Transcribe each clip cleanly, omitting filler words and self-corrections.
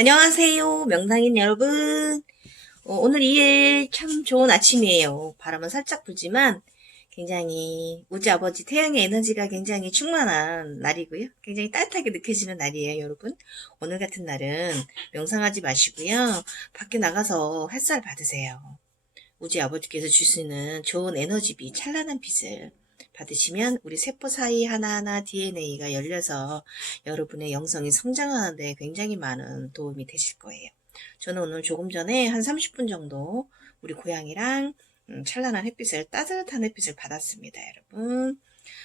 안녕하세요, 명상인 여러분. 오늘 이 일 참 좋은 아침이에요. 바람은 살짝 불지만 굉장히 우주 아버지 태양의 에너지가 굉장히 충만한 날이고요. 굉장히 따뜻하게 느껴지는 날이에요, 여러분. 오늘 같은 날은 명상하지 마시고요. 밖에 나가서 햇살 받으세요. 우주 아버지께서 주시는 좋은 에너지비, 찬란한 빛을 받으시면 우리 세포 사이 하나하나 DNA가 열려서 여러분의 영성이 성장하는 데 굉장히 많은 도움이 되실 거예요. 저는 오늘 조금 전에 한 30분 정도 우리 고양이랑 찬란한 햇빛을, 따뜻한 햇빛을 받았습니다, 여러분.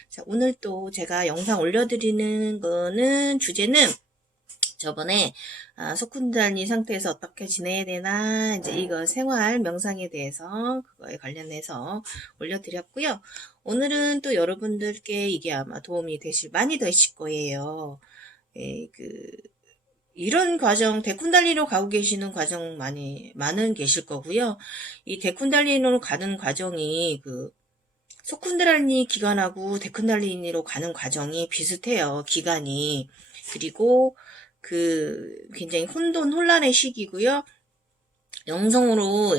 자, 오늘 또 제가 영상 올려드리는 거는 주제는 저번에 소쿤달니 상태에서 어떻게 지내야 되나 이제 이거 생활 명상에 대해서 그거에 관련해서 올려드렸고요. 오늘은 또 여러분들께 이게 아마 도움이 많이 되실 거예요. 이런 과정, 데쿤달리로 가고 계시는 과정 많은 계실 거고요. 이 데쿤달리로 가는 과정이 소쿤달니 기간하고 데쿤달리니로 가는 과정이 비슷해요. 기간이. 그리고 굉장히 혼돈의 시기고요. 영성으로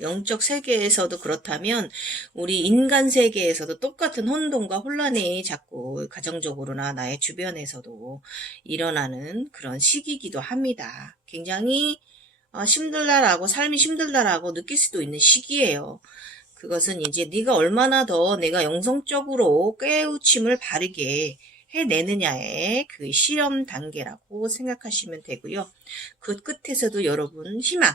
영적 세계에서도 그렇다면 우리 인간 세계에서도 똑같은 혼돈과 혼란이 자꾸 가정적으로나 나의 주변에서도 일어나는 그런 시기이기도 합니다. 굉장히 힘들다라고, 삶이 힘들다라고 느낄 수도 있는 시기예요. 그것은 이제 네가 얼마나 더 내가 영성적으로 깨우침을 바르게 해내느냐의 그 시험 단계라고 생각하시면 되고요. 그 끝에서도 여러분 희망,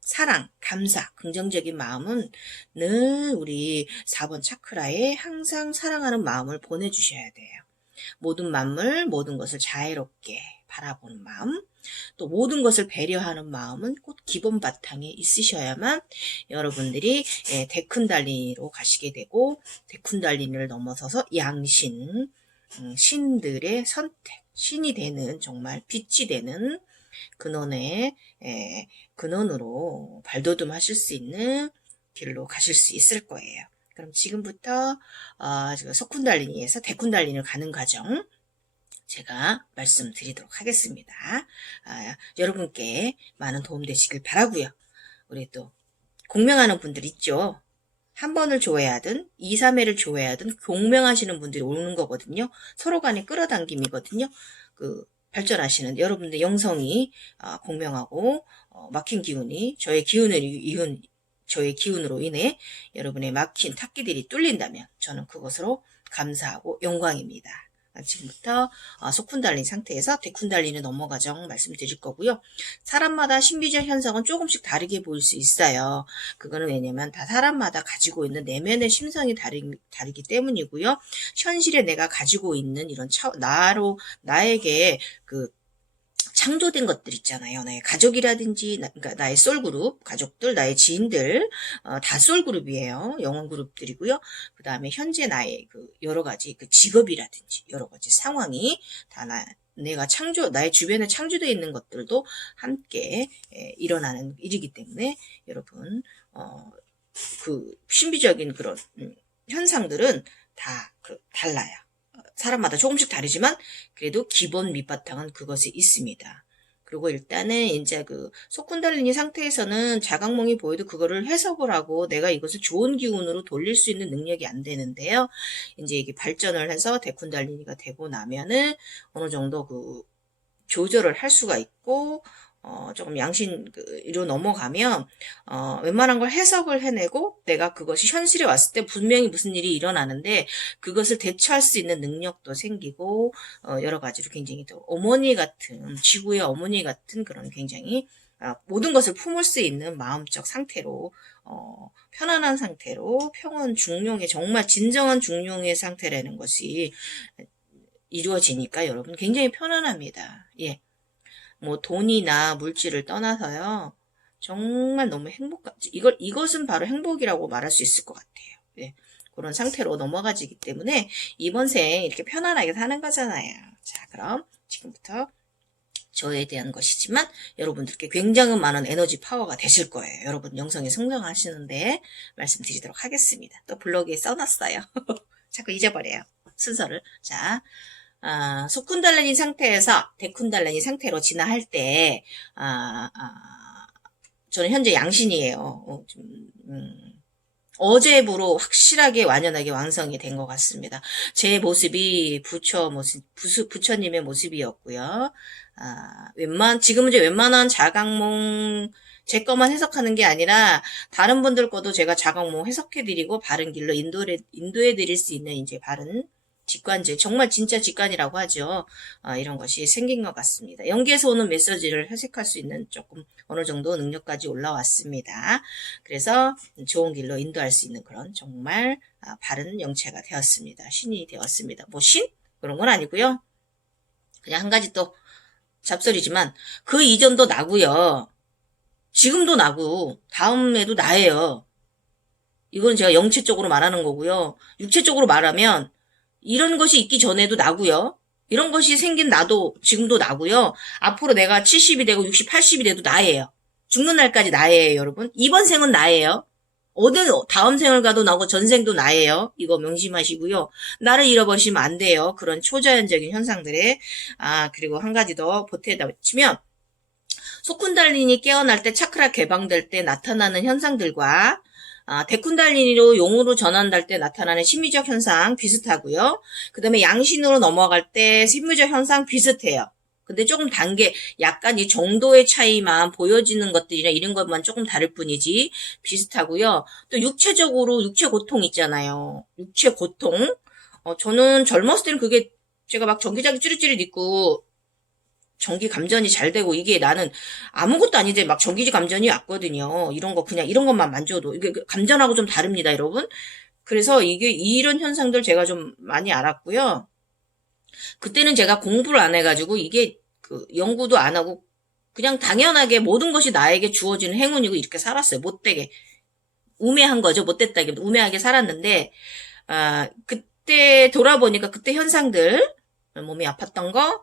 사랑, 감사, 긍정적인 마음은 늘 우리 4번 차크라에 항상 사랑하는 마음을 보내주셔야 돼요. 모든 만물, 모든 것을 자애롭게 바라보는 마음, 또 모든 것을 배려하는 마음은 꼭 기본 바탕에 있으셔야만 여러분들이 데쿤달리니로 가시게 되고 데쿤달리니를 넘어서서 양신, 신들의 선택, 신이 되는 정말 빛이 되는 근원으로 발돋움하실 수 있는 길로 가실 수 있을 거예요. 그럼 지금부터 소쿤달리니에서 데쿤달리니를 가는 과정 제가 말씀드리도록 하겠습니다. 여러분께 많은 도움 되시길 바라고요. 우리 또 공명하는 분들 있죠. 한 번을 조회하든 2, 3회를 조회하든 공명하시는 분들이 오는 거거든요. 서로 간에 끌어당김이거든요. 발전하시는 여러분들 영성이 공명하고 막힌 기운이 저의 기운으로 인해 여러분의 막힌 탁기들이 뚫린다면 저는 그것으로 감사하고 영광입니다. 지금부터 소쿤달린 상태에서 데쿤달린을 넘어가정 말씀드릴 거고요. 사람마다 신비적 현상은 조금씩 다르게 보일 수 있어요. 그거는 왜냐면 다 사람마다 가지고 있는 내면의 심성이 다르기 때문이고요. 현실에 내가 가지고 있는 이런 나에게 창조된 것들 있잖아요. 나의 가족이라든지, 그러니까 나의 솔그룹, 가족들, 나의 지인들, 다 솔그룹이에요. 영혼 그룹들이고요. 그 다음에 현재 나의 여러 가지 직업이라든지, 여러 가지 상황이 다 나의 주변에 창조되어 있는 것들도 함께 일어나는 일이기 때문에 여러분, 신비적인 그런 현상들은 다 달라요. 사람마다 조금씩 다르지만 그래도 기본 밑바탕은 그것이 있습니다. 그리고 일단은 이제 소쿤달리니 상태에서는 자각몽이 보여도 그거를 해석을 하고 내가 이것을 좋은 기운으로 돌릴 수 있는 능력이 안 되는데요. 이제 이게 발전을 해서 데쿤달리니가 되고 나면은 어느 정도 조절을 할 수가 있고 조금 양신으로 넘어가면 웬만한 걸 해석을 해내고 내가 그것이 현실에 왔을 때 분명히 무슨 일이 일어나는데 그것을 대처할 수 있는 능력도 생기고 여러 가지로 굉장히 또 어머니 같은 지구의 어머니 같은 그런 굉장히 모든 것을 품을 수 있는 마음적 상태로 편안한 상태로 평온 중용의 정말 진정한 중용의 상태라는 것이 이루어지니까 여러분 굉장히 편안합니다. 예. 뭐 돈이나 물질을 떠나서요. 정말 너무 이것은 바로 행복이라고 말할 수 있을 것 같아요. 네. 그런 상태로 넘어가지기 때문에 이번 생에 이렇게 편안하게 사는 거잖아요. 자, 그럼 지금부터 저에 대한 것이지만 여러분들께 굉장히 많은 에너지 파워가 되실 거예요. 여러분 영성이 성장하시는데 말씀드리도록 하겠습니다. 또 블로그에 써놨어요. 자꾸 잊어버려요. 순서를. 자, 소쿤달라니 상태에서 데쿤달라니 상태로 진화할 때, 저는 현재 양신이에요. 어제부로 확실하게 완연하게 완성이 된 것 같습니다. 제 모습이 부처님의 모습이었고요. 지금은 이제 웬만한 자각몽, 제 것만 해석하는 게 아니라, 다른 분들 것도 제가 자각몽 해석해드리고, 바른 길로 인도해드릴 수 있는 이제 바른 직관질, 정말 진짜 직관이라고 하죠. 이런 것이 생긴 것 같습니다. 연기에서 오는 메시지를 해석할 수 있는 조금 어느 정도 능력까지 올라왔습니다. 그래서 좋은 길로 인도할 수 있는 그런 정말 바른 영체가 되었습니다. 신이 되었습니다. 뭐 신? 그런 건 아니고요. 그냥 한 가지 또 잡설이지만 그 이전도 나고요. 지금도 나고 다음에도 나예요. 이거는 제가 영체 쪽으로 말하는 거고요. 육체 쪽으로 말하면 이런 것이 있기 전에도 나고요. 이런 것이 생긴 나도 지금도 나고요. 앞으로 내가 70이 되고 60, 80이 돼도 나예요. 죽는 날까지 나예요, 여러분. 이번 생은 나예요. 다음 생을 가도 나고 전생도 나예요. 이거 명심하시고요. 나를 잃어버리시면 안 돼요. 그런 초자연적인 현상들에. 그리고 한 가지 더 보태다 치면 소쿤달리니 깨어날 때 차크라 개방될 때 나타나는 현상들과 데쿤달리니로 용으로 전환될 때 나타나는 심미적 현상 비슷하고요. 그 다음에 양신으로 넘어갈 때 심미적 현상 비슷해요. 근데 조금 약간 이 정도의 차이만 보여지는 것들이나 이런 것만 조금 다를 뿐이지 비슷하고요. 또 육체적으로 육체 고통 있잖아요. 육체 고통. 저는 젊었을 때는 그게 제가 막 전기장기 찌릿찌릿 있고 전기 감전이 잘 되고 이게 나는 아무것도 아닌데 막 전기 감전이 왔거든요. 이런 거 그냥 이런 것만 만져도 이게 감전하고 좀 다릅니다, 여러분. 그래서 이게 이런 현상들 제가 좀 많이 알았고요. 그때는 제가 공부를 안 해가지고 이게 연구도 안 하고 그냥 당연하게 모든 것이 나에게 주어지는 행운이고 이렇게 살았어요. 못되게 우매한 거죠. 못됐다기 우매하게 살았는데 그때 돌아보니까 그때 현상들 몸이 아팠던 거,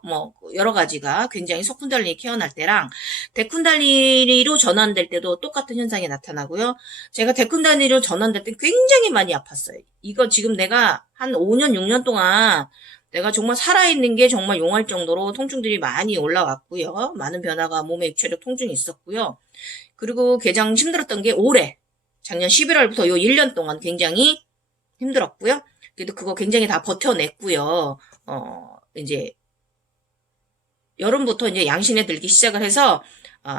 여러 가지가 굉장히 소쿤달리니 깨어날 때랑, 데쿤달리니로 전환될 때도 똑같은 현상이 나타나고요. 제가 데쿤달리니로 전환될 때 굉장히 많이 아팠어요. 이거 지금 내가 한 5년, 6년 동안 내가 정말 살아있는 게 정말 용할 정도로 통증들이 많이 올라왔고요. 많은 변화가 몸에 육체적 통증이 있었고요. 그리고 가장 힘들었던 게 올해, 작년 11월부터 요 1년 동안 굉장히 힘들었고요. 그래도 그거 굉장히 다 버텨냈고요. 이제 여름부터 이제 양신에 들기 시작을 해서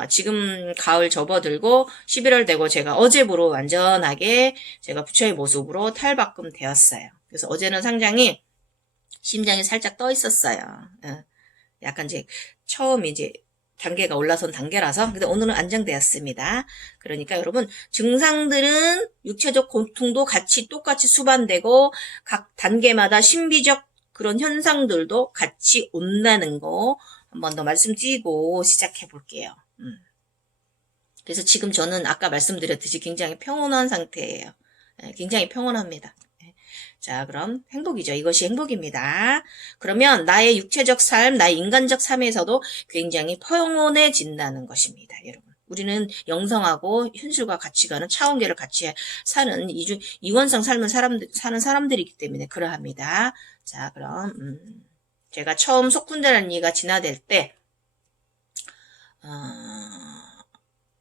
지금 가을 접어들고 11월 되고 제가 어제부로 완전하게 제가 부처의 모습으로 탈바꿈 되었어요. 그래서 어제는 상당히 심장이 살짝 떠 있었어요. 약간 이제 처음 이제 단계가 올라선 단계라서 근데 오늘은 안정되었습니다. 그러니까 여러분 증상들은 육체적 고통도 똑같이 수반되고 각 단계마다 신비적 그런 현상들도 같이 온다는 거 한 번 더 말씀드리고 시작해 볼게요. 그래서 지금 저는 아까 말씀드렸듯이 굉장히 평온한 상태예요. 굉장히 평온합니다. 자, 그럼 행복이죠. 이것이 행복입니다. 그러면 나의 육체적 삶, 나의 인간적 삶에서도 굉장히 평온해진다는 것입니다, 여러분. 우리는 영성하고 현실과 같이 가는 차원계를 같이 사는 이원성 삶을 사는 사람들이기 때문에 그러합니다. 자, 그럼 제가 처음 소쿤달라니가 진화될 때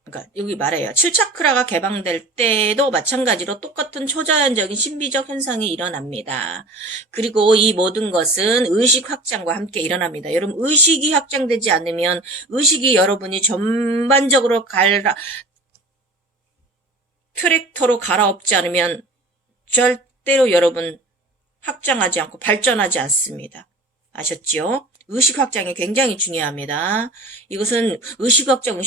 그러니까 여기 말해요. 7차크라가 개방될 때도 마찬가지로 똑같은 초자연적인 신비적 현상이 일어납니다. 그리고 이 모든 것은 의식 확장과 함께 일어납니다. 여러분 의식이 확장되지 않으면 의식이 여러분이 전반적으로 트랙터로 갈아엎지 않으면 절대로 여러분 확장하지 않고 발전하지 않습니다. 아셨죠? 의식 확장이 굉장히 중요합니다. 이것은 의식 확장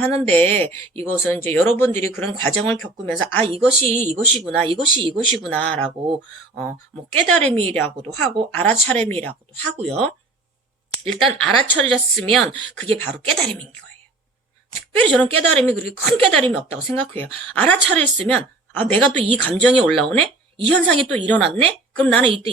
하는데 이것은 이제 여러분들이 그런 과정을 겪으면서 이것이 이것이구나라고 깨달음이라고도 하고 알아차림이라고도 하고요. 일단 알아차렸으면 그게 바로 깨달음인 거예요. 특별히 저는 깨달음이 그렇게 큰 깨달음이 없다고 생각해요. 알아차렸으면 내가 또 이 감정이 올라오네? 이 현상이 또 일어났네? 그럼 나는 이때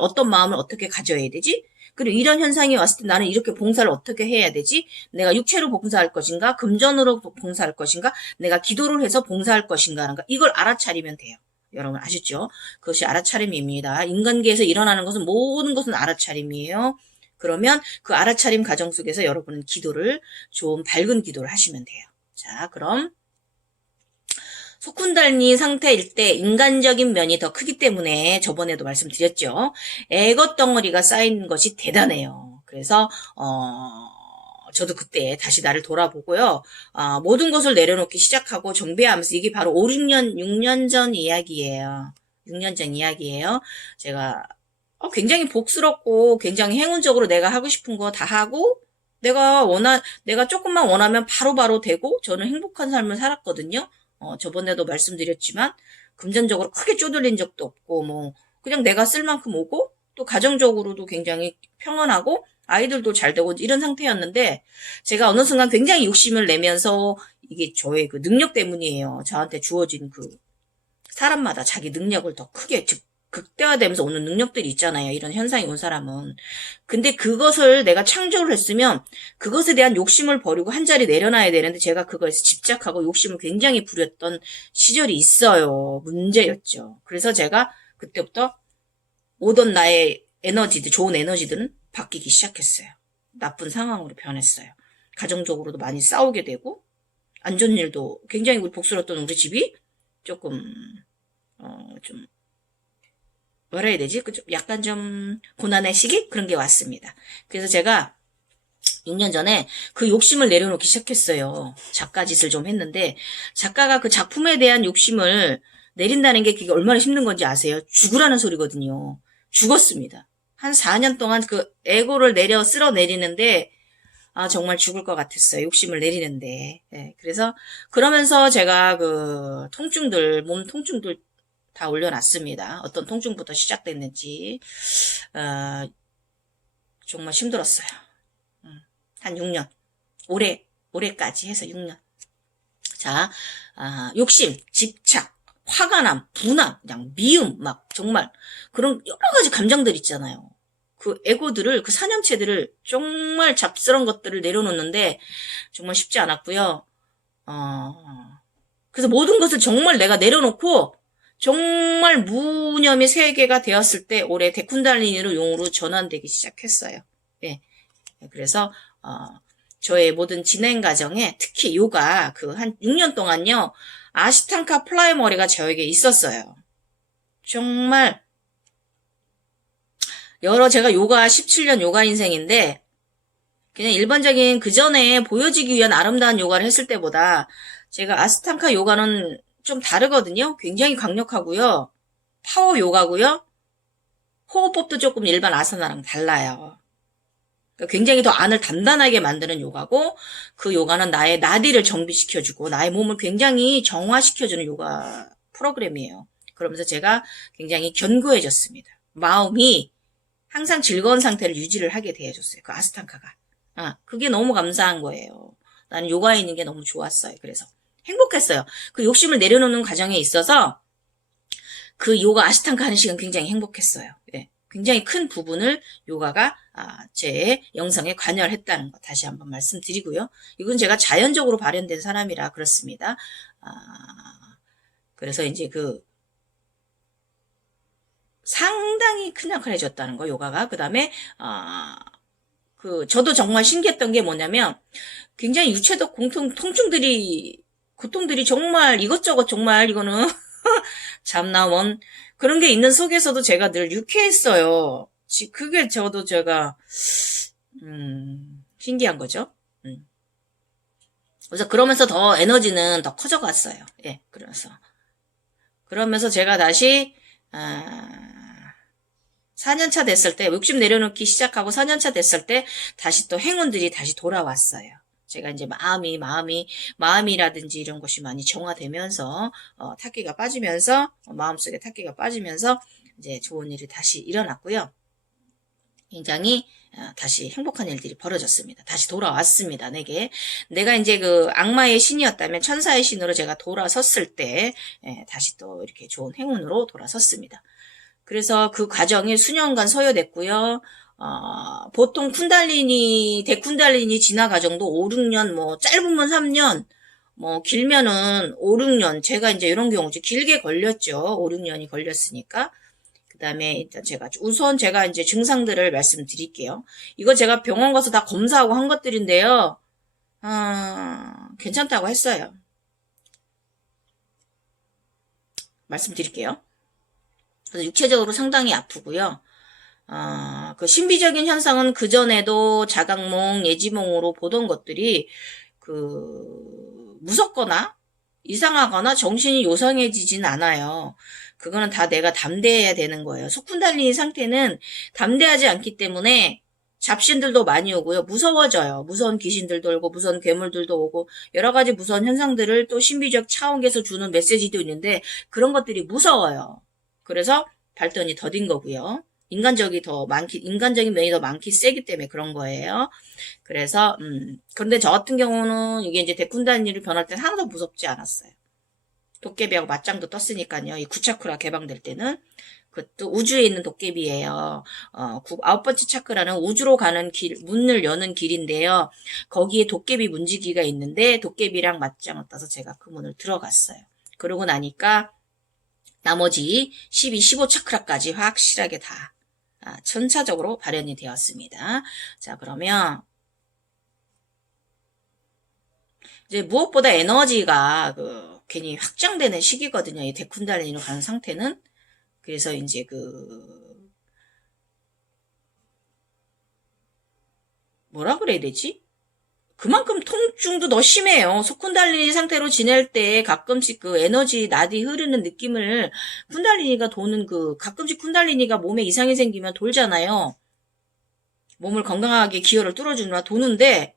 어떤 마음을 어떻게 가져야 되지? 그리고 이런 현상이 왔을 때 나는 이렇게 봉사를 어떻게 해야 되지? 내가 육체로 봉사할 것인가? 금전으로 봉사할 것인가? 내가 기도를 해서 봉사할 것인가? 이걸 알아차리면 돼요. 여러분 아시죠? 그것이 알아차림입니다. 인간계에서 일어나는 것은 모든 것은 알아차림이에요. 그러면 그 알아차림 과정 속에서 여러분은 기도를 좀 밝은 기도를 하시면 돼요. 자, 그럼 속군달니 상태일 때 인간적인 면이 더 크기 때문에 저번에도 말씀드렸죠. 에고 덩어리가 쌓인 것이 대단해요. 그래서 저도 그때 다시 나를 돌아보고요. 모든 것을 내려놓기 시작하고 정비하면서 이게 바로 5, 6년 전 이야기예요. 6년 전 이야기예요. 제가 굉장히 복스럽고 굉장히 행운적으로 내가 하고 싶은 거 다 하고 내가 조금만 원하면 바로바로 되고 저는 행복한 삶을 살았거든요. 저번에도 말씀드렸지만 금전적으로 크게 쪼들린 적도 없고 뭐 그냥 내가 쓸 만큼 오고 또 가정적으로도 굉장히 평안하고 아이들도 잘 되고 이런 상태였는데 제가 어느 순간 굉장히 욕심을 내면서 이게 저의 그 능력 때문이에요. 저한테 주어진 그 사람마다 자기 능력을 더 크게 극대화되면서 오는 능력들이 있잖아요. 이런 현상이 온 사람은. 근데 그것을 내가 창조를 했으면 그것에 대한 욕심을 버리고 한 자리 내려놔야 되는데 제가 그거에서 집착하고 욕심을 굉장히 부렸던 시절이 있어요. 문제였죠. 그래서 제가 그때부터 오던 나의 에너지들, 좋은 에너지들은 바뀌기 시작했어요. 나쁜 상황으로 변했어요. 가정적으로도 많이 싸우게 되고 안 좋은 일도 굉장히 복스러웠던 우리 집이 조금 좀 뭐라 해야 되지? 약간 좀 고난의 시기? 그런 게 왔습니다. 그래서 제가 6년 전에 그 욕심을 내려놓기 시작했어요. 작가 짓을 좀 했는데 작가가 그 작품에 대한 욕심을 내린다는 게 그게 얼마나 힘든 건지 아세요? 죽으라는 소리거든요. 죽었습니다. 한 4년 동안 그 에고를 쓸어내리는데 정말 죽을 것 같았어요. 욕심을 내리는데. 네, 그래서 그러면서 제가 그 몸 통증들 다 올려놨습니다. 어떤 통증부터 시작됐는지 정말 힘들었어요. 한 6년. 올해까지 해서 6년. 자, 욕심, 집착, 화가남, 분함, 그냥 미움, 막 정말 그런 여러 가지 감정들 있잖아요. 그 에고들을, 그 사념체들을 정말 잡스러운 것들을 내려놓는데 정말 쉽지 않았고요. 그래서 모든 것을 정말 내가 내려놓고 정말 무념의 세계가 되었을 때 올해 데쿤달리니로 용으로 전환되기 시작했어요. 네. 그래서 저의 모든 진행 과정에 특히 요가 그 한 6년 동안요. 아시탄카 플라이머리가 저에게 있었어요. 정말 제가 요가 17년 요가 인생인데 그냥 일반적인 그 전에 보여지기 위한 아름다운 요가를 했을 때보다 제가 아스탕카 요가는 좀 다르거든요. 굉장히 강력하고요. 파워 요가고요. 호흡법도 조금 일반 아사나랑 달라요. 그러니까 굉장히 더 안을 단단하게 만드는 요가고 그 요가는 나의 나디를 정비시켜주고 나의 몸을 굉장히 정화시켜주는 요가 프로그램이에요. 그러면서 제가 굉장히 견고해졌습니다. 마음이 항상 즐거운 상태를 유지를 하게 되어줬어요. 그 아스탕카가. 그게 너무 감사한 거예요. 나는 요가에 있는 게 너무 좋았어요. 그래서 행복했어요. 그 욕심을 내려놓는 과정에 있어서 그 요가 아시탄카 하는 시간 굉장히 행복했어요. 네. 굉장히 큰 부분을 요가가 제 영성에 관여를 했다는 거 다시 한번 말씀드리고요. 이건 제가 자연적으로 발현된 사람이라 그렇습니다. 그래서 이제 상당히 큰 역할을 해줬다는 거 요가가. 그 다음에 저도 정말 신기했던 게 뭐냐면 굉장히 유체적 고통들이 정말 이것저것 정말 이거는 참나원 그런 게 있는 속에서도 제가 늘 유쾌했어요. 그게 제가 신기한 거죠. 그래서 그러면서 더 에너지는 더 커져갔어요. 예, 그러면서 제가 다시 4년차 됐을 때 욕심 내려놓기 시작하고 4년차 됐을 때 다시 또 행운들이 다시 돌아왔어요. 제가 이제 마음이라든지 이런 것이 많이 정화되면서 탁기가 빠지면서 마음속에 탁기가 빠지면서 이제 좋은 일이 다시 일어났고요. 굉장히 다시 행복한 일들이 벌어졌습니다. 다시 돌아왔습니다. 내가 이제 그 악마의 신이었다면 천사의 신으로 제가 돌아섰을 때 다시 또 이렇게 좋은 행운으로 돌아섰습니다. 그래서 그 과정이 수년간 소요됐고요. 보통 데쿤달리니 진화 과정도 5, 6년, 짧으면 3년, 뭐 길면은 5, 6년 제가 이제 이런 경우죠. 길게 걸렸죠. 5, 6년이 걸렸으니까. 그다음에 일단 제가 이제 증상들을 말씀드릴게요. 이거 제가 병원 가서 다 검사하고 한 것들인데요. 괜찮다고 했어요. 말씀드릴게요. 그래서 육체적으로 상당히 아프고요. 그 신비적인 현상은 그전에도 자각몽, 예지몽으로 보던 것들이 무섭거나 이상하거나 정신이 요상해지진 않아요. 그거는 다 내가 담대해야 되는 거예요. 속쿤달리니 상태는 담대하지 않기 때문에 잡신들도 많이 오고요. 무서워져요. 무서운 귀신들도 오고 무서운 괴물들도 오고 여러 가지 무서운 현상들을 또 신비적 차원에서 주는 메시지도 있는데 그런 것들이 무서워요. 그래서 발전이 더딘 거고요. 인간적인 면이 더 많기 세기 때문에 그런 거예요. 그래서, 그런데 저 같은 경우는 이게 이제 데쿤달리니를 변할 때는 하나도 무섭지 않았어요. 도깨비하고 맞짱도 떴으니까요. 이 구차크라 개방될 때는. 그것도 우주에 있는 도깨비예요. 9번째 차크라는 우주로 가는 길, 문을 여는 길인데요. 거기에 도깨비 문지기가 있는데 도깨비랑 맞짱을 떠서 제가 그 문을 들어갔어요. 그러고 나니까 나머지 12, 15 차크라까지 확실하게 다 천차적으로 발현이 되었습니다. 자, 그러면 이제 무엇보다 에너지가 괜히 확장되는 시기거든요. 이 데쿤달리니로 가는 상태는. 그래서 이제 뭐라 그래야 되지? 그만큼 통증도 더 심해요. 속쿤달리니 상태로 지낼 때 가끔씩 에너지 나디 흐르는 느낌을 쿤달리니가 도는 가끔씩 쿤달리니가 몸에 이상이 생기면 돌잖아요. 몸을 건강하게 기혈을 뚫어주느라 도는데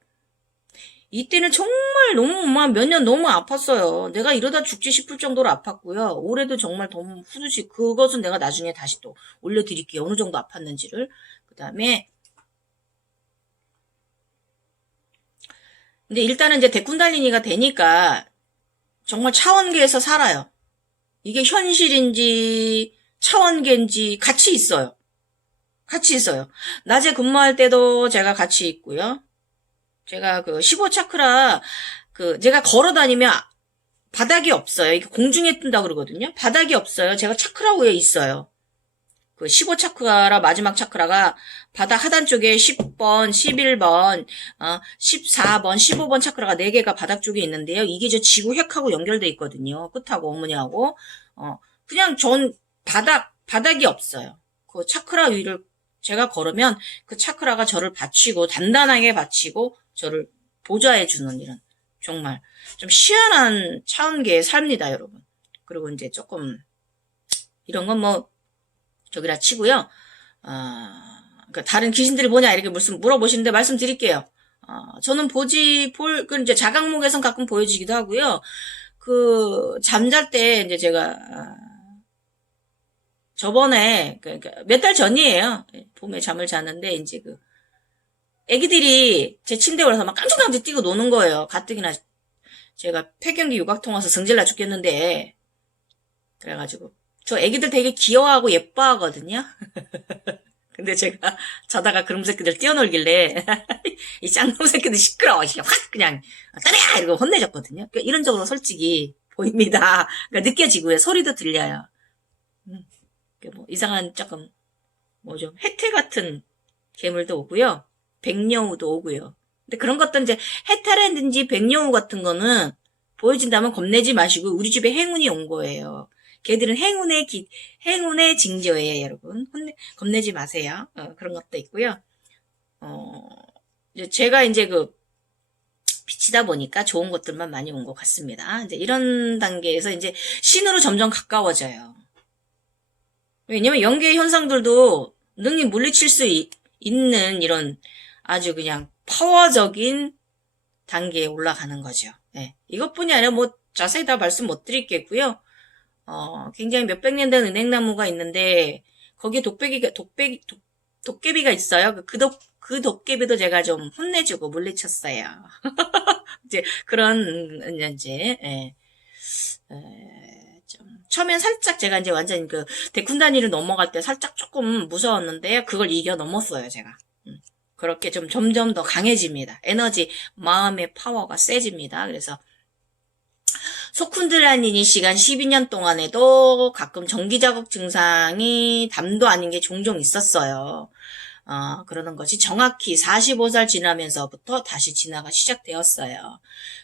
이때는 정말 너무 몇 년 너무 아팠어요. 내가 이러다 죽지 싶을 정도로 아팠고요. 올해도 정말 너무 후두시 그것은 내가 나중에 다시 또 올려드릴게요. 어느 정도 아팠는지를. 그 다음에 근데 일단은 이제 데쿤달리니가 되니까 정말 차원계에서 살아요. 이게 현실인지 차원계인지 같이 있어요. 같이 있어요. 낮에 근무할 때도 제가 같이 있고요. 제가 15차크라 제가 걸어 다니면 바닥이 없어요. 이게 공중에 뜬다 그러거든요. 바닥이 없어요. 제가 차크라 위에 있어요. 15차크라 마지막 차크라가 바닥 하단 쪽에 10번, 11번, 14번, 15번 차크라가 4개가 바닥 쪽에 있는데요. 이게 저 지구 핵하고 연결돼 있거든요. 끝하고 어머니하고. 그냥 바닥이 없어요. 그 차크라 위를 제가 걸으면 그 차크라가 저를 받치고, 단단하게 받치고, 저를 보좌해주는 이런, 정말 좀 희한한 차원계에 삽니다, 여러분. 그리고 이제 조금, 이런 건 저기라 치고요. 그러니까 다른 귀신들이 뭐냐 이렇게 물어보시는데 말씀드릴게요. 저는 이제 자각몽에선 가끔 보여지기도 하고요. 잠잘 때 이제 제가 저번에 그러니까 몇 달 전이에요. 봄에 잠을 자는데 이제 애기들이 제 침대에 올라서 막 깜짝깜짝 뛰고 노는 거예요. 가뜩이나 제가 폐경기 유각통 와서 성질나 죽겠는데 그래가지고 저 애기들 되게 귀여워하고 예뻐하거든요. 근데 제가 자다가 그런 새끼들 뛰어놀길래 이 짱놈 새끼들 시끄러워 확 그냥 따라야 이러고 혼내줬거든요. 그러니까 이런 쪽으로 솔직히 보입니다. 그러니까 느껴지고요. 소리도 들려요. 이상한 조금 해태 같은 괴물도 오고요. 백여우도 오고요. 근데 그런 것도 이제 해탈했는지 백여우 같은 거는 보여진다면 겁내지 마시고 우리 집에 행운이 온 거예요. 걔들은 행운의 징조예요, 여러분. 겁내지 마세요. 그런 것도 있고요. 제가 이제 빛이다 보니까 좋은 것들만 많이 온 것 같습니다. 이제 이런 단계에서 이제 신으로 점점 가까워져요. 왜냐면 영계 현상들도 능히 물리칠 수 있는 이런 아주 그냥 파워적인 단계에 올라가는 거죠. 네. 이것뿐이 아니라 자세히 다 말씀 못 드리겠고요. 굉장히 몇백 년 된 은행나무가 있는데, 거기에 도깨비가 있어요. 그 도깨비도 제가 좀 혼내주고 물리쳤어요. 이제, 처음엔 살짝 제가 이제 완전 데쿤다니를 넘어갈 때 살짝 조금 무서웠는데요. 그걸 이겨 넘었어요, 제가. 그렇게 좀 점점 더 강해집니다. 에너지, 마음의 파워가 세집니다. 그래서, 소쿤들라니니 시간 12년 동안에도 가끔 전기자극 증상이 담도 아닌 게 종종 있었어요. 그러는 것이 정확히 45살 지나면서부터 다시 진화가 시작되었어요.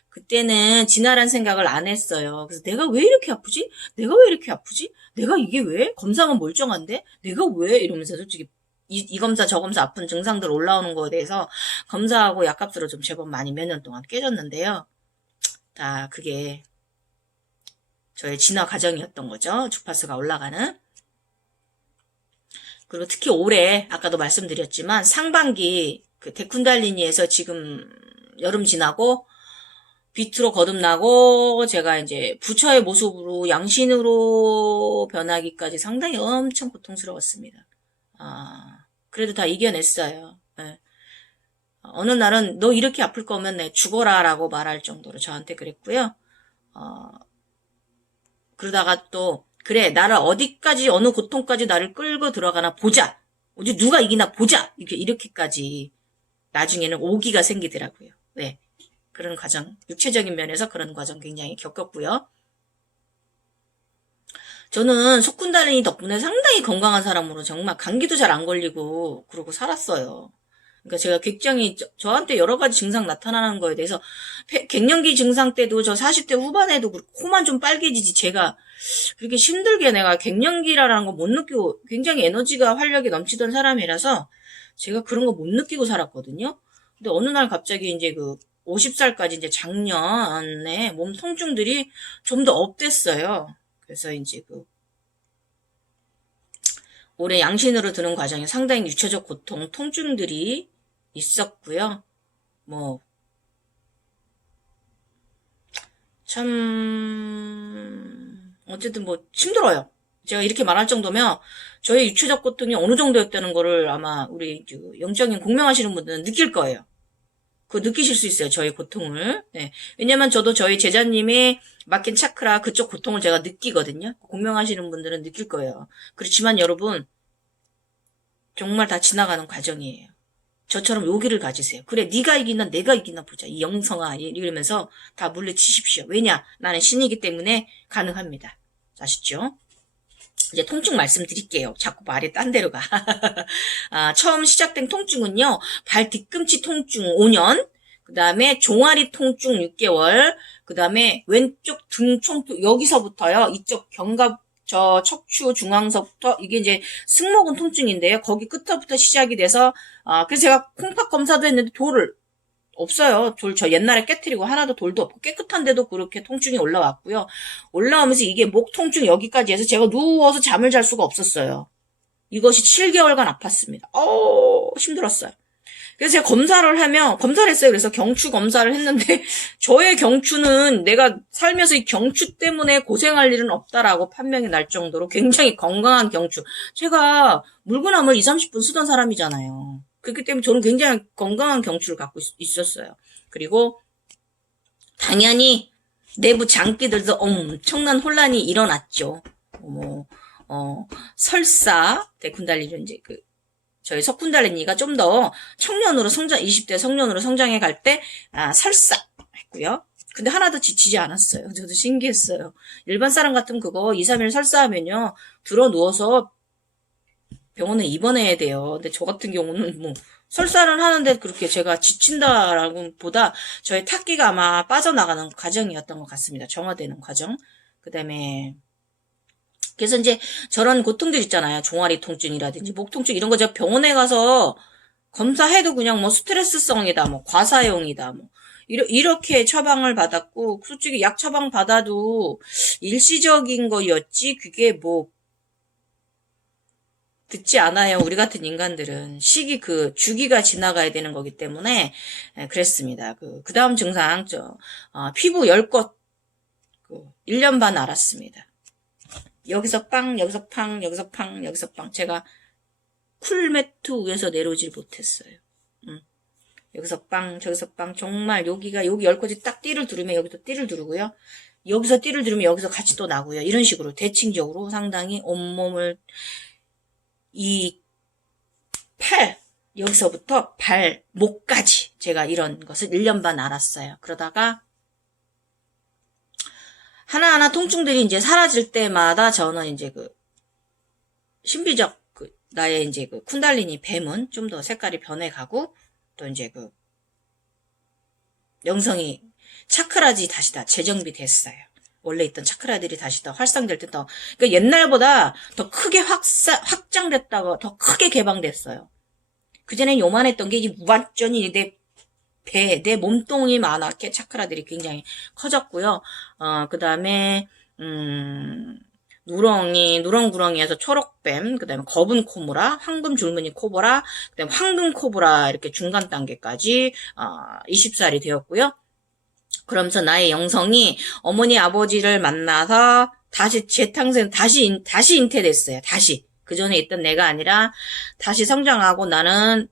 그때는 진화란 생각을 안 했어요. 그래서 내가 왜 이렇게 아프지? 내가 왜 이렇게 아프지? 내가 이게 왜? 검사가 멀쩡한데? 내가 왜? 이러면서 솔직히 이 검사 저 검사 아픈 증상들 올라오는 거에 대해서 검사하고 약값으로 좀 제법 많이 몇 년 동안 깨졌는데요. 다 그게 저의 진화 과정이었던 거죠. 주파수가 올라가는. 그리고 특히 올해 아까도 말씀드렸지만 상반기 그 데쿤달리니에서 지금 여름 지나고 빛으로 거듭나고 제가 이제 부처의 모습으로 양신으로 변하기까지 상당히 엄청 고통스러웠습니다. 그래도 다 이겨냈어요. 네. 어느 날은 너 이렇게 아플 거면 내 죽어라 라고 말할 정도로 저한테 그랬고요. 그러다가 또 그래 나를 어디까지 어느 고통까지 나를 끌고 들어가나 보자. 어디 누가 이기나 보자. 이렇게까지 나중에는 오기가 생기더라고요. 네. 그런 과정, 육체적인 면에서 그런 과정 굉장히 겪었고요. 저는 소쿤달리니 덕분에 상당히 건강한 사람으로 정말 감기도 잘 안 걸리고 그러고 살았어요. 그러니까 제가 굉장히 저한테 여러 가지 증상 나타나는 거에 대해서 갱년기 증상 때도 저 40대 후반에도 코만 좀 빨개지지 제가 그렇게 힘들게 내가 갱년기라는 거 못 느끼고 굉장히 에너지가 활력이 넘치던 사람이라서 제가 그런 거 못 느끼고 살았거든요. 근데 어느 날 갑자기 이제 그 50살까지 이제 작년에 몸 통증들이 좀 더 업됐어요. 그래서 이제 그 올해 양신으로 드는 과정에 상당히 유체적 고통, 통증들이 있었고요. 뭐 참 어쨌든 뭐 힘들어요. 제가 이렇게 말할 정도면 저의 유체적 고통이 어느 정도였다는 거를 아마 우리 영적인 공명하시는 분들은 느낄 거예요. 그거 느끼실 수 있어요. 저의 고통을. 네. 왜냐면 저도 저희 제자님의 맡긴 차크라 그쪽 고통을 제가 느끼거든요. 공명하시는 분들은 느낄 거예요. 그렇지만 여러분 정말 다 지나가는 과정이에요. 저처럼 요기를 가지세요. 그래 네가 이기나 내가 이기나 보자. 이 영성아 이러면서 다 물리치십시오. 왜냐? 나는 신이기 때문에 가능합니다. 아시죠? 이제 통증 말씀드릴게요. 자꾸 말이 딴 데로 가. 처음 시작된 통증은요. 발 뒤꿈치 통증 5년, 그 다음에 종아리 통증 6개월, 그 다음에 왼쪽 등 통증 여기서부터요. 이쪽 견갑 저 척추 중앙서부터 이게 이제 승모근 통증인데요. 거기 끝부터 시작이 돼서 그래서 제가 콩팥 검사도 했는데 돌을 없어요. 돌 저 옛날에 깨트리고 하나도 돌도 없고 깨끗한데도 그렇게 통증이 올라왔고요. 올라오면서 이게 목 통증 여기까지 해서 제가 누워서 잠을 잘 수가 없었어요. 이것이 7개월간 아팠습니다. 힘들었어요. 그래서 제가 검사를 했어요. 그래서 경추 검사를 했는데, 저의 경추는 내가 살면서 이 경추 때문에 고생할 일은 없다라고 판명이 날 정도로 굉장히 건강한 경추. 제가 물구나물 20, 30분 쓰던 사람이잖아요. 그렇기 때문에 저는 굉장히 건강한 경추를 갖고 있었어요. 그리고, 당연히, 내부 장기들도 엄청난 혼란이 일어났죠. 설사, 데쿤달리는 이제 저희 석쿤달리니가 좀 더 청년으로 20대 청년으로 성장해 갈 때, 설사 했고요. 근데 하나도 지치지 않았어요. 저도 신기했어요. 일반 사람 같으면 그거 2, 3일 설사하면요. 들어 누워서 병원에 입원해야 돼요. 근데 저 같은 경우는 뭐, 설사는 하는데 그렇게 제가 지친다라고 보다 저의 탁기가 아마 빠져나가는 과정이었던 것 같습니다. 정화되는 과정. 그 다음에, 그래서 이제 저런 고통들 있잖아요. 종아리 통증이라든지 목 통증 이런 거 제가 병원에 가서 검사해도 그냥 뭐 스트레스성이다, 뭐 과사용이다, 뭐 이렇게 처방을 받았고 솔직히 약 처방 받아도 일시적인 거였지 그게 뭐 듣지 않아요. 우리 같은 인간들은 주기가 지나가야 되는 거기 때문에 그랬습니다. 그 다음 증상 피부 열것 1년 반 알았습니다. 여기서 빵, 여기서 팡, 여기서 팡, 여기서 빵. 제가 쿨매트 위에서 내려오질 못했어요. 여기서 빵, 저기서 빵. 정말 여기 열꽂이 딱 띠를 두르면 여기도 띠를 두르고요. 여기서 띠를 두르면 여기서 같이 또 나고요. 이런 식으로 대칭적으로 상당히 온몸을 이 팔, 여기서부터 발, 목까지 제가 이런 것을 1년 반 알았어요. 그러다가 하나하나 통증들이 이제 사라질 때마다 저는 이제 그 신비적 나의 이제 그 쿤달리니 뱀은 좀 더 색깔이 변해가고 또 이제 그 영성이 차크라지 다시 다 재정비됐어요. 원래 있던 차크라들이 다시 더 활성될 때 더, 그러니까 옛날보다 더 크게 확장됐다고 더 크게 개방됐어요. 그전엔 요만했던 게 이제 완전히 내 몸통이만하게 차크라들이 굉장히 커졌고요. 그 다음에, 누렁구렁이에서 초록뱀, 그 다음에 거분 코브라, 황금 줄무늬 코브라, 그 다음에 황금 코브라 이렇게 중간 단계까지, 20살이 되었고요. 그러면서 나의 영성이 어머니 아버지를 만나서 다시 재탄생, 다시 잉태됐어요. 다시. 그 전에 있던 내가 아니라 다시 성장하고 나는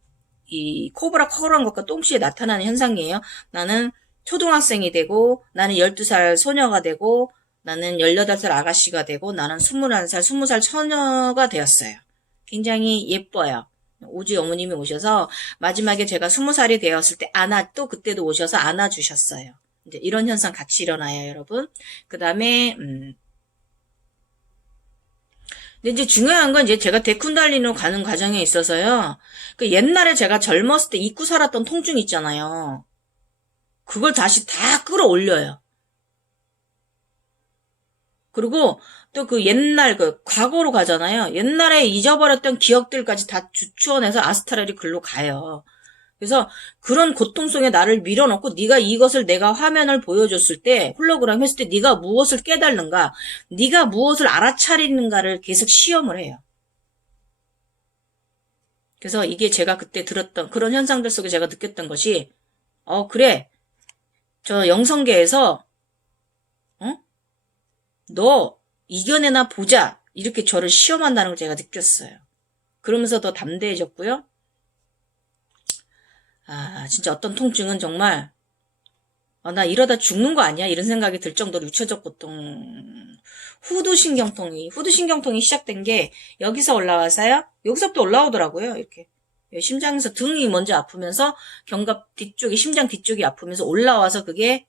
이 코브라한 것과 동시에 나타나는 현상이에요. 나는 초등학생이 되고 나는 12살 소녀가 되고 나는 18살 아가씨가 되고 나는 21살, 20살 처녀가 되었어요. 굉장히 예뻐요. 오지 어머님이 오셔서 마지막에 제가 20살이 되었을 때 또 그때도 오셔서 안아주셨어요. 이제 이런 현상 같이 일어나요, 여러분. 그 다음에, 근데 이제 중요한 건 이제 제가 데쿤달리노 가는 과정에 있어서요. 그 옛날에 제가 젊었을 때 잊고 살았던 통증 있잖아요. 그걸 다시 다 끌어올려요. 그리고 또 그 옛날 과거로 가잖아요. 옛날에 잊어버렸던 기억들까지 다 추원해서 아스트랄이 글로 가요. 그래서 그런 고통 속에 나를 밀어넣고 네가 이것을 내가 화면을 보여줬을 때 홀로그램 했을 때 네가 무엇을 깨달는가 네가 무엇을 알아차리는가를 계속 시험을 해요. 그래서 이게 제가 그때 들었던 그런 현상들 속에 제가 느꼈던 것이 그래 저 영성계에서 너 이겨내나 보자 이렇게 저를 시험한다는 걸 제가 느꼈어요. 그러면서 더 담대해졌고요. 진짜 어떤 통증은 정말 나 이러다 죽는 거 아니야? 이런 생각이 들 정도로 유체적 고통. 후두신경통이 시작된 게 여기서 올라와서요. 여기서부터 올라오더라고요. 이렇게 심장에서 등이 먼저 아프면서 견갑 뒤쪽이 심장 뒤쪽이 아프면서 올라와서 그게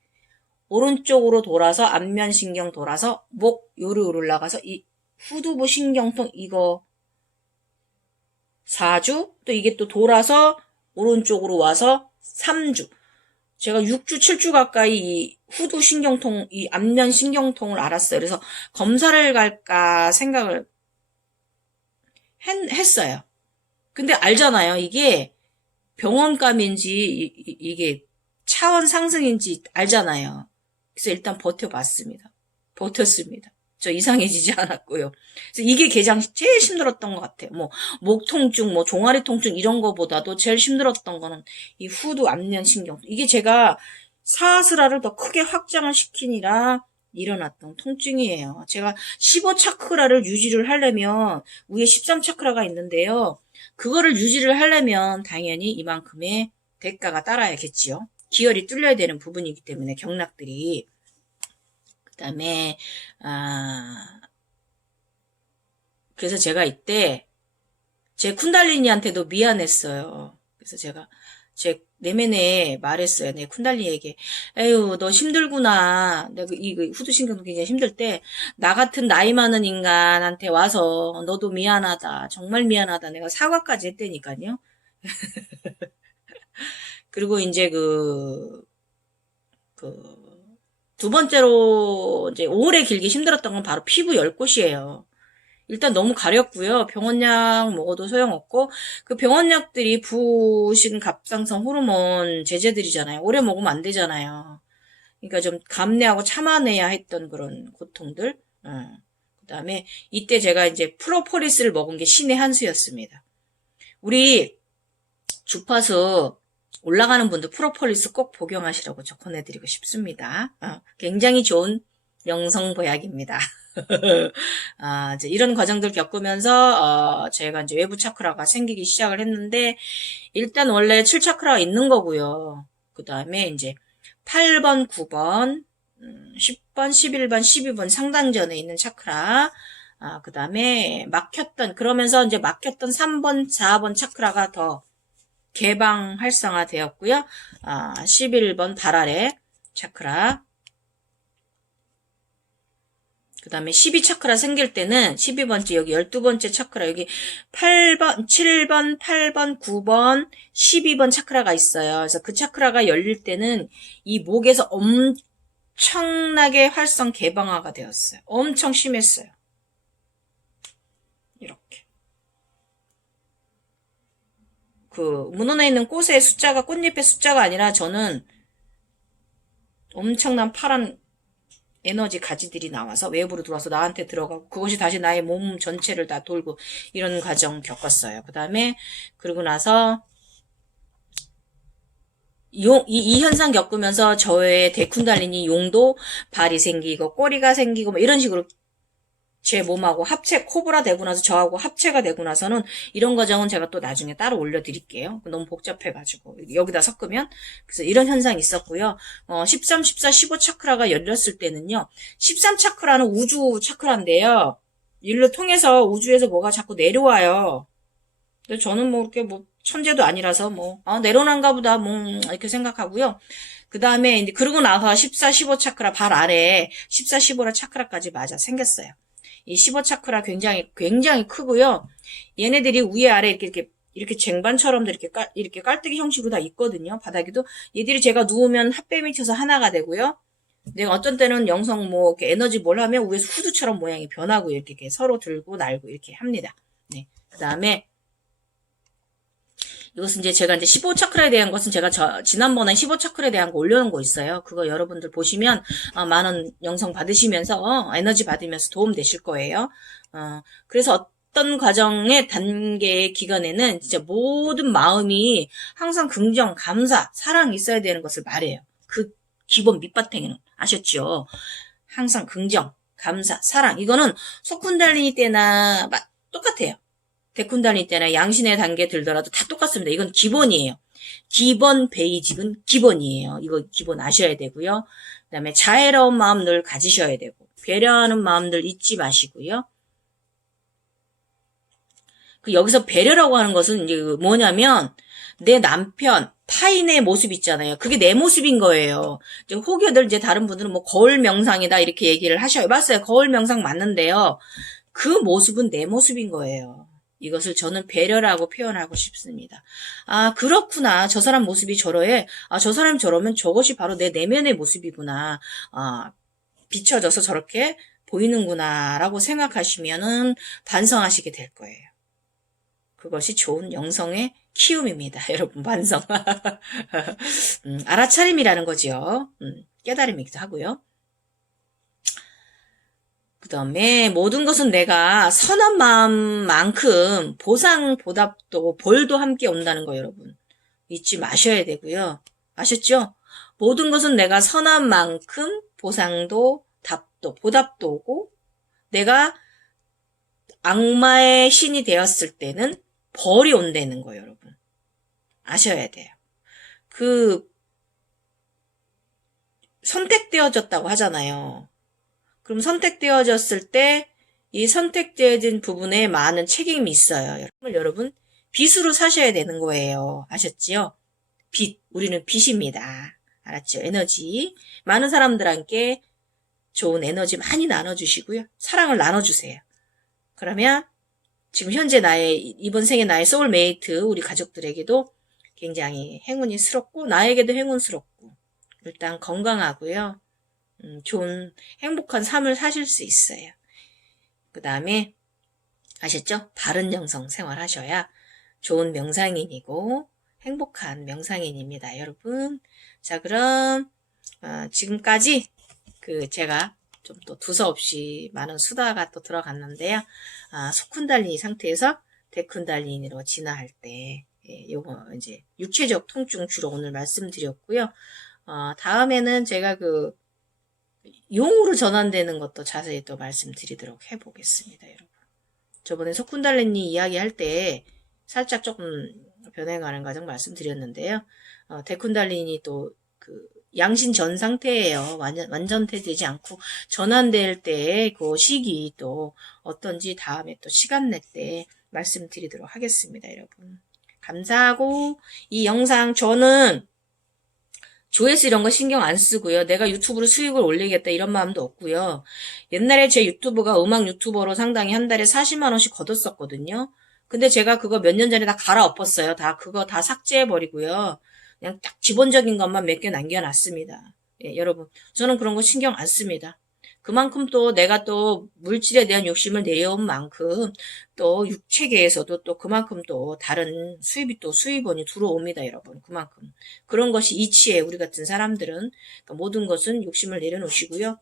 오른쪽으로 돌아서 안면신경 돌아서 목 요로 올라가서 이 후두부 신경통 이거 4주 또 이게 또 돌아서 오른쪽으로 와서 3주. 제가 6주, 7주 가까이 이 후두 신경통, 이 안면 신경통을 알았어요. 그래서 검사를 갈까 생각을 했어요. 근데 알잖아요. 이게 병원감인지, 이게 차원 상승인지 알잖아요. 그래서 일단 버텨봤습니다. 버텼습니다. 저 이상해지지 않았고요. 그래서 이게 제일 힘들었던 것 같아요. 목 통증, 종아리 통증 이런 거보다도 제일 힘들었던 거는 이 후두 안면 신경. 이게 제가 사스라를 더 크게 확장을 시키니라 일어났던 통증이에요. 제가 15차크라를 유지를 하려면 위에 13차크라가 있는데요. 그거를 유지를 하려면 당연히 이만큼의 대가가 따라야겠지요. 기혈이 뚫려야 되는 부분이기 때문에 경락들이. 그 다음에 그래서 제가 이때 제 쿤달리니한테도 미안했어요. 그래서 제가 제 내면에 말했어요. 내 쿤달리니에게 에휴 너 힘들구나. 내가 이 후두신경도 굉장히 힘들 때 나 같은 나이 많은 인간한테 와서 너도 미안하다. 정말 미안하다. 내가 사과까지 했다니까요. 그리고 이제 두 번째로 이제 오래 길게 힘들었던 건 바로 피부 열꽃이에요. 일단 너무 가렵고요. 병원약 먹어도 소용없고 그 병원약들이 부신 갑상선 호르몬 제제들이잖아요. 오래 먹으면 안 되잖아요. 그러니까 좀 감내하고 참아내야 했던 그런 고통들. 그 다음에 이때 제가 이제 프로폴리스를 먹은 게 신의 한 수였습니다. 우리 주파수 올라가는 분들 프로폴리스 꼭 복용하시라고 저 권해드리고 싶습니다. 굉장히 좋은 영성보약입니다. 이제 이런 과정들 겪으면서 제가 이제 외부 차크라가 생기기 시작을 했는데 일단 원래 7차크라가 있는 거고요. 그 다음에 이제 8번, 9번, 10번, 11번, 12번 상단전에 있는 차크라. 그 다음에 그러면서 이제 막혔던 3번, 4번 차크라가 더 개방 활성화 되었고요. 11번 발 아래 차크라. 그 다음에 12차크라 생길 때는 12번째 여기 12번째 차크라 여기 8번, 7번, 8번, 9번, 12번 차크라가 있어요. 그래서 그 차크라가 열릴 때는 이 목에서 엄청나게 활성 개방화가 되었어요. 엄청 심했어요. 이렇게. 그 문헌에 있는 꽃의 숫자가 꽃잎의 숫자가 아니라 저는 엄청난 파란 에너지 가지들이 나와서 외부로 들어와서 나한테 들어가고 그것이 다시 나의 몸 전체를 다 돌고 이런 과정 겪었어요. 그 다음에 그러고 나서 이 현상 겪으면서 저의 데쿤달리니 용도 발이 생기고 꼬리가 생기고 뭐 이런 식으로 제 몸하고 합체, 코브라 되고 나서 저하고 합체가 되고 나서는 이런 과정은 제가 또 나중에 따로 올려드릴게요. 너무 복잡해가지고. 여기다 섞으면. 그래서 이런 현상이 있었고요. 13, 14, 15 차크라가 열렸을 때는요. 13 차크라는 우주 차크라인데요. 이를 통해서 우주에서 뭐가 자꾸 내려와요. 근데 저는 뭐 이렇게 뭐 천재도 아니라서 뭐, 내려오는가 보다 뭐, 이렇게 생각하고요. 그 다음에 이제 그러고 나서 14, 15 차크라 발 아래에 14, 15라 차크라까지 맞아 생겼어요. 이 15 차크라 굉장히 크고요. 얘네들이 위에 아래 이렇게 쟁반처럼 이렇게 깔때기 형식으로 다 있거든요. 바닥에도 얘들이 제가 누우면 핫뱀이 쳐서 하나가 되고요. 내가 어떤 때는 영성 뭐 이렇게 에너지 뭘 하면 위에서 후드처럼 모양이 변하고 이렇게 서로 들고 날고 이렇게 합니다. 네. 그다음에 이것은 이제 제가 이제 15 차크라에 대한 것은 제가 지난번에 15 차크라에 대한 거 올려놓은 거 있어요. 그거 여러분들 보시면, 많은 영상 받으시면서, 에너지 받으면서 도움 되실 거예요. 그래서 어떤 과정의 단계의 기간에는 진짜 모든 마음이 항상 긍정, 감사, 사랑이 있어야 되는 것을 말해요. 그 기본 밑바탕에는. 아셨죠? 항상 긍정, 감사, 사랑. 이거는 소쿤달리니 때나 똑같아요. 데쿤달리니 때나 양신의 단계 들더라도 다 똑같습니다. 이건 기본이에요. 기본 베이직은 기본이에요. 이거 기본 아셔야 되고요. 그 다음에 자애로운 마음 늘 가지셔야 되고 배려하는 마음 늘 잊지 마시고요. 여기서 배려라고 하는 것은 이제 뭐냐면 내 남편 타인의 모습 있잖아요. 그게 내 모습인 거예요. 이제 혹여들 이제 다른 분들은 뭐 거울 명상이다 이렇게 얘기를 하셔요. 맞아요. 거울 명상 맞는데요. 그 모습은 내 모습인 거예요. 이것을 저는 배려라고 표현하고 싶습니다. 그렇구나. 저 사람 모습이 저러해. 저 사람이 저러면 저것이 바로 내 내면의 모습이구나. 비춰져서 저렇게 보이는구나. 라고 생각하시면은 반성하시게 될 거예요. 그것이 좋은 영성의 키움입니다. 여러분, 반성. 알아차림이라는 거죠. 깨달음이기도 하고요. 그 다음에 모든 것은 내가 선한 마음만큼 보상, 보답도, 벌도 함께 온다는 거 여러분. 잊지 마셔야 되고요. 아셨죠? 모든 것은 내가 선한 만큼 보상도, 답도, 보답도 오고 내가 악마의 신이 되었을 때는 벌이 온다는 거 여러분. 아셔야 돼요. 선택되어졌다고 하잖아요. 그럼 선택되어졌을 때 이 선택되어진 부분에 많은 책임이 있어요. 여러분 빛으로 사셔야 되는 거예요. 아셨지요? 빛, 우리는 빛입니다. 알았죠? 에너지. 많은 사람들한테 좋은 에너지 많이 나눠주시고요. 사랑을 나눠주세요. 그러면 지금 현재 이번 생에 나의 소울메이트 우리 가족들에게도 굉장히 행운이스럽고 나에게도 행운스럽고 일단 건강하고요. 좋은 행복한 삶을 사실 수 있어요. 그 다음에 아셨죠? 바른 영성 생활하셔야 좋은 명상인이고 행복한 명상인입니다. 여러분. 자, 그럼 지금까지 제가 좀 또 두서없이 많은 수다가 또 들어갔는데요. 소쿤달리니 상태에서 데쿤달리니로 진화할 때 요거 이제 육체적 통증 주로 오늘 말씀드렸고요. 다음에는 제가 용으로 전환되는 것도 자세히 또 말씀드리도록 해보겠습니다, 여러분. 저번에 소쿤달리니 이야기할 때 살짝 조금 변해가는 과정 말씀드렸는데요. 데쿤달리니 또 양신 전 상태예요. 완전되지 않고 전환될 때 그 시기 또 어떤지 다음에 또 시간 낼 때 말씀드리도록 하겠습니다, 여러분. 감사하고 이 영상 저는 조회수 이런 거 신경 안 쓰고요. 내가 유튜브로 수익을 올리겠다 이런 마음도 없고요. 옛날에 제 유튜브가 음악 유튜버로 상당히 한 달에 40만 원씩 걷었었거든요. 근데 제가 그거 몇 년 전에 다 갈아엎었어요. 그거 다 삭제해버리고요. 그냥 딱 기본적인 것만 몇 개 남겨놨습니다. 예, 여러분. 저는 그런 거 신경 안 씁니다. 그만큼 또 내가 또 물질에 대한 욕심을 내려온 만큼 또 육체계에서도 또 그만큼 또 다른 수입원이 들어옵니다, 여러분. 그만큼. 그런 것이 이치에 우리 같은 사람들은 그러니까 모든 것은 욕심을 내려놓으시고요.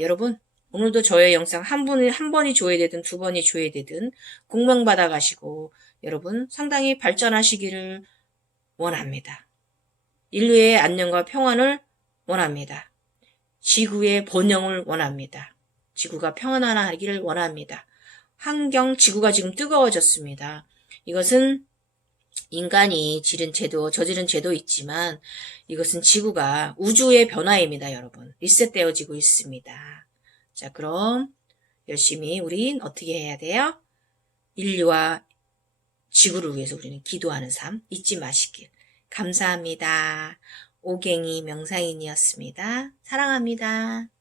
여러분. 오늘도 저의 영상 한 번이 조회되든 두 번이 조회되든 공명받아 가시고 여러분 상당히 발전하시기를 원합니다. 인류의 안녕과 평안을 원합니다. 지구의 번영을 원합니다. 지구가 평안하기를 원합니다. 지구가 지금 뜨거워졌습니다. 이것은 인간이 저지른 죄도 있지만 이것은 지구가 우주의 변화입니다, 여러분. 리셋되어지고 있습니다. 자, 그럼 열심히 우린 어떻게 해야 돼요? 인류와 지구를 위해서 우리는 기도하는 삶 잊지 마시길. 감사합니다. 오갱이 명상인이었습니다. 사랑합니다.